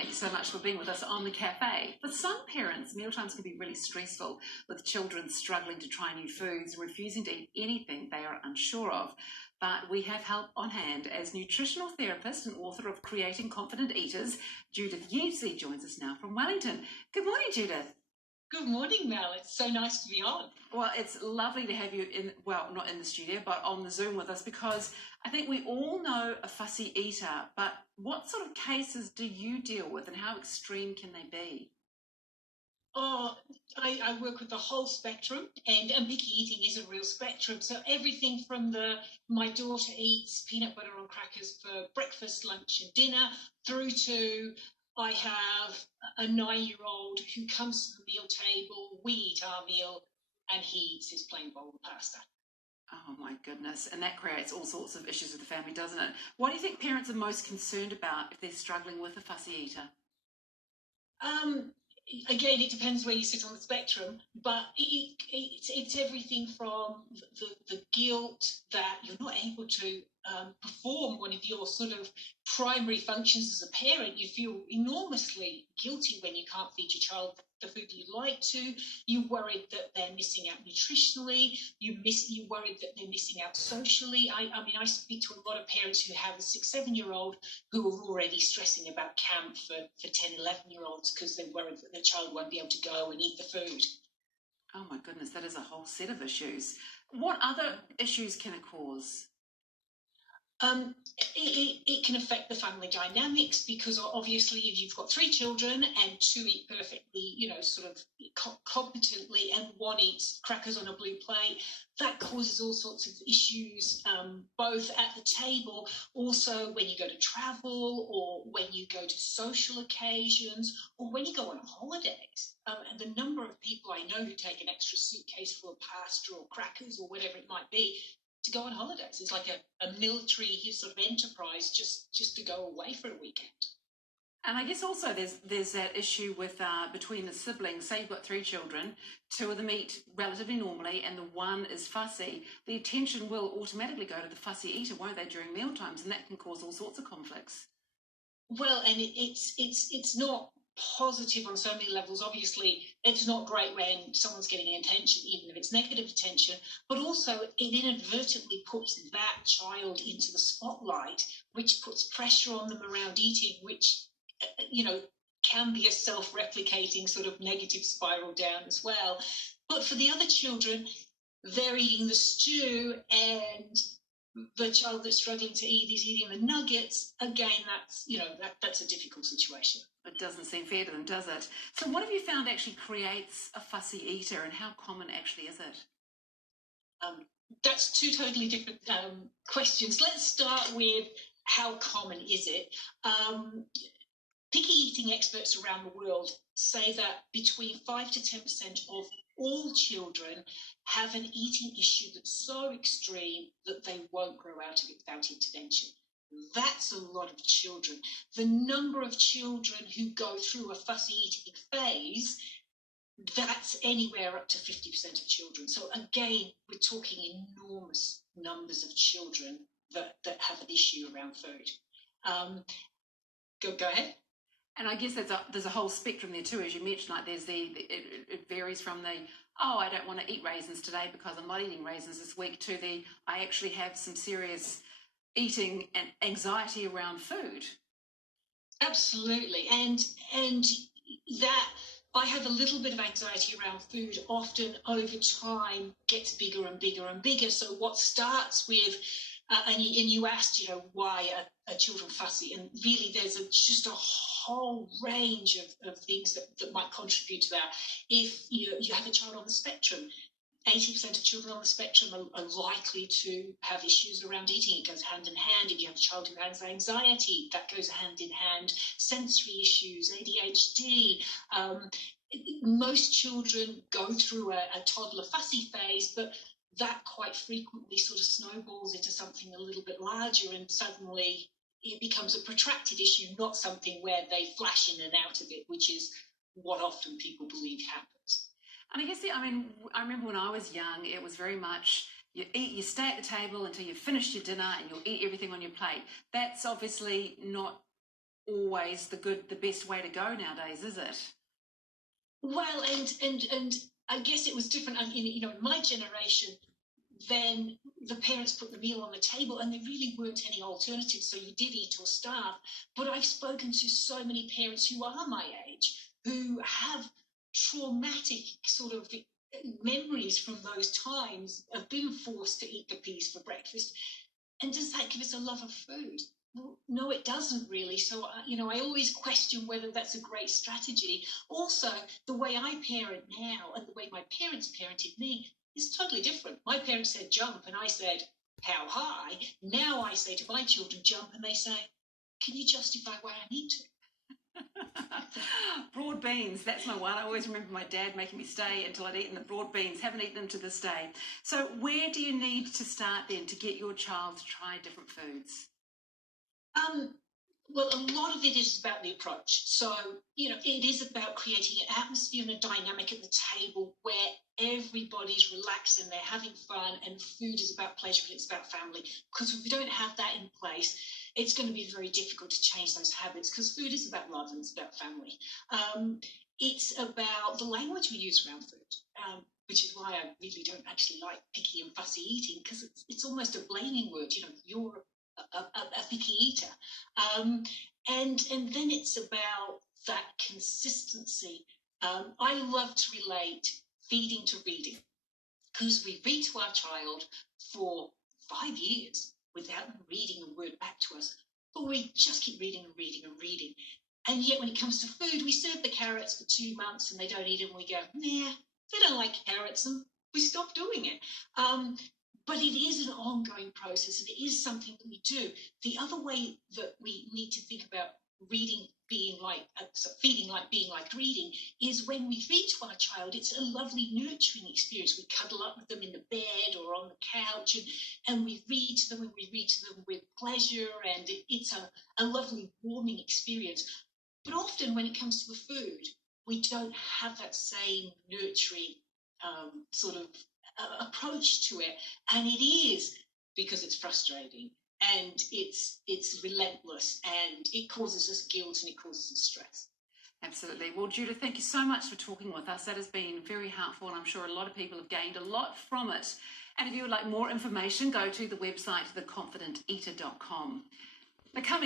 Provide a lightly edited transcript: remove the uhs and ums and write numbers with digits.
thank you so much for being with us on the cafe. For some parents, mealtimes can be really stressful, with children struggling to try new foods, refusing to eat anything they are unsure of. But we have help on hand as nutritional therapist and author of Creating Confident Eaters. Judith Yeasley joins us now from Wellington. Good morning, Judith. Good morning, Mel. It's so nice to be on. Well, it's lovely to have you in, well, not in the studio, but on the Zoom with us, because I think we all know a fussy eater, but what sort of cases do you deal with and how extreme can they be? Oh, I work with the whole spectrum, and picky eating is a real spectrum. So everything from my daughter eats peanut butter on crackers for breakfast, lunch and dinner, through to I have a 9-year-old who comes to the meal table, we eat our meal, and he eats his plain bowl of pasta. Oh my goodness, and that creates all sorts of issues with the family, doesn't it? What do you think parents are most concerned about if they're struggling with a fussy eater? Again, it depends where you sit on the spectrum, but it's everything from the guilt that you're not able to perform one of your sort of primary functions as a parent. You feel enormously guilty when you can't feed your child the food that you'd like to. You're worried that they're missing out nutritionally. You're worried that they're missing out socially. I mean, I speak to a lot of parents who have a 6-7-year-old who are already stressing about camp for 10, 11-year-olds because they're worried that their child won't be able to go and eat the food. Oh my goodness, that is a whole set of issues. What other issues can it cause? It can affect the family dynamics because obviously if you've got 3 children and 2 eat perfectly, sort of competently, and 1 eats crackers on a blue plate, that causes all sorts of issues, both at the table, also when you go to travel or when you go to social occasions or when you go on holidays. And the number of people I know who take an extra suitcase full of pasta or crackers or whatever it might be to go on holidays. It's like a military sort of enterprise just to go away for a weekend. And I guess also there's that issue with between the siblings. Say you've got 3 children, 2 of them eat relatively normally and the 1 is fussy. The attention will automatically go to the fussy eater, won't they, during meal times, and that can cause all sorts of conflicts. Well, and it's not positive on so many levels. Obviously, it's not great when someone's getting attention, even if it's negative attention, but also it inadvertently puts that child into the spotlight, which puts pressure on them around eating, which, can be a self-replicating sort of negative spiral down as well. But for the other children, they're eating the stew and the child that's struggling to eat is eating the nuggets. Again, that's a difficult situation. It doesn't seem fair to them, does it? So what have you found actually creates a fussy eater, and how common actually is it? That's 2 totally different questions. Let's start with how common is it? Picky eating experts around the world say that between 5 to 10% of all children have an eating issue that's so extreme that they won't grow out of it without intervention. That's a lot of children. The number of children who go through a fussy eating phase, that's anywhere up to 50% of children. So again, we're talking enormous numbers of children that have an issue around food. Go ahead. And I guess there's a whole spectrum there too, as you mentioned. Like it varies from I don't want to eat raisins today because I'm not eating raisins this week, to I actually have some serious eating and anxiety around food. Absolutely, and that I have a little bit of anxiety around food often over time gets bigger and bigger and bigger. So what starts with and you asked, why are children fussy? And really, there's just a whole range of things that might contribute to that. If you have a child on the spectrum, 80% of children on the spectrum are likely to have issues around eating. It goes hand in hand. If you have a child who has anxiety, that goes hand in hand. Sensory issues, ADHD. Most children go through a toddler fussy phase, but that quite frequently sort of snowballs into something a little bit larger, and suddenly it becomes a protracted issue, not something where they flash in and out of it, which is what often people believe happens. And I guess, I remember when I was young, it was very much you stay at the table until you've finished your dinner and you'll eat everything on your plate. That's obviously not always the best way to go nowadays, is it? Well, and I guess it was different. In my generation, then the parents put the meal on the table and there really weren't any alternatives, so you did eat or starve. But I've spoken to so many parents who are my age who have traumatic sort of memories from those times of being forced to eat the peas for breakfast. And does that give us a love of food? Well, no, it doesn't really. So, I always question whether that's a great strategy. Also, the way I parent now and the way my parents parented me is totally different. My parents said jump, and I said, how high? Now I say to my children, jump, and they say, can you justify why I need to? Broad beans, that's my one. I always remember my dad making me stay until I'd eaten the broad beans. Haven't eaten them to this day. So where do you need to start then to get your child to try different foods? Well, a lot of it is about the approach. So, it is about creating an atmosphere and a dynamic at the table where everybody's relaxed and they're having fun, and food is about pleasure and it's about family. Because if we don't have that in place, it's going to be very difficult to change those habits, because food is about love and it's about family. It's about the language we use around food, which is why I really don't actually like picky and fussy eating, because it's almost a blaming word. You're a picky eater. And then it's about that consistency. I love to relate feeding to reading, because we read to our child for 5 years without them reading a word back to us, but we just keep reading and reading and reading. And yet when it comes to food, we serve the carrots for 2 months and they don't eat them, and we go, nah, they don't like carrots, and we stop doing it. But it is an ongoing process, and it is something that we do. The other way that we need to think about reading being like feeding like being like reading is when we read to our child, it's a lovely nurturing experience. We cuddle up with them in the bed or on the couch, and we read to them, and we read to them with pleasure, and it's a lovely warming experience. But often when it comes to the food, we don't have that same nurturing sort of approach to it, and it is because it's frustrating and it's relentless, and it causes us guilt and it causes us stress. Absolutely. Well, Judith, thank you so much for talking with us. That has been very helpful, and I'm sure a lot of people have gained a lot from it. And if you would like more information, go to the website theconfidenteater.com. Now, coming